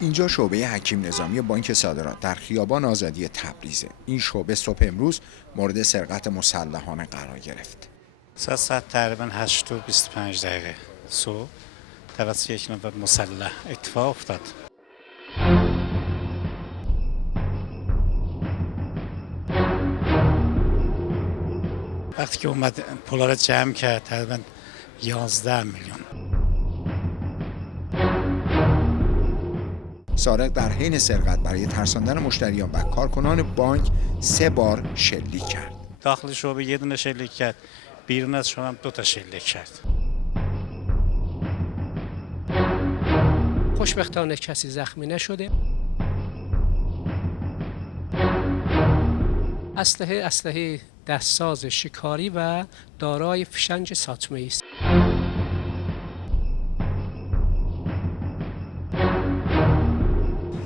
اینجا شعبه حکیم نظامی بانک صادرات در خیابان آزادی تبریزه. این شعبه صبح امروز مورد سرقت مسلحانه قرار گرفت. ساعت تقریبا 8:25 صبح توسط یک نفر مسلح اتفاق افتاد. وقتی که اومد پولا رو جمع کرد تقریبا 11 میلیون. سارق در حین سرقت برای ترساندن مشتریان و کارکنان بانک 3 بار شلیک کرد. داخل شعبه یه دونه شلیک کرد، بیرون از شعبه هم 2 تا شلیک کرد. خوشبختانه کسی زخمی نشده. اسلحه دستساز شکاری و دارای فشنج ساچمه‌ای است.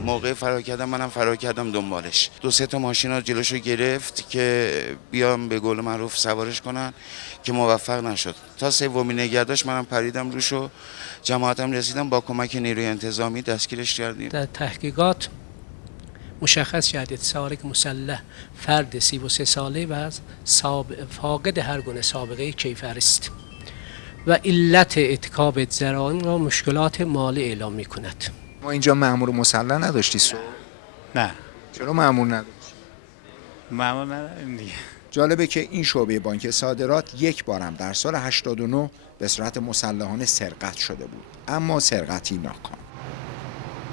موقع فرار کردم منم فرار کردم دنبالش. 2-3 تا ماشینا جلوشو گرفت که بیام به قول معروف سوارش کنن که موفق نشد. تا سومین نگهداشت منم پریدم روش و جماعتم رسیدم با کمک نیروی انتظامی دستگیرش کردیم. در تحقیقات مشخص گردید سارق مسلح فرد 33 ساله و فاقد هر گونه سابقه کیفر است و علت ارتکاب جرائم را مشکلات مالی اعلام می‌کند. ما اینجا مأمور مسلح نداشتی صبح؟ نه، چرا مأمور نداشتی؟ معمول نداریم دیگه. جالبه که این شعبه بانک صادرات یک بارم در سال 89 به صورت مسلحانه سرقت شده بود، اما سرقتی ناکام.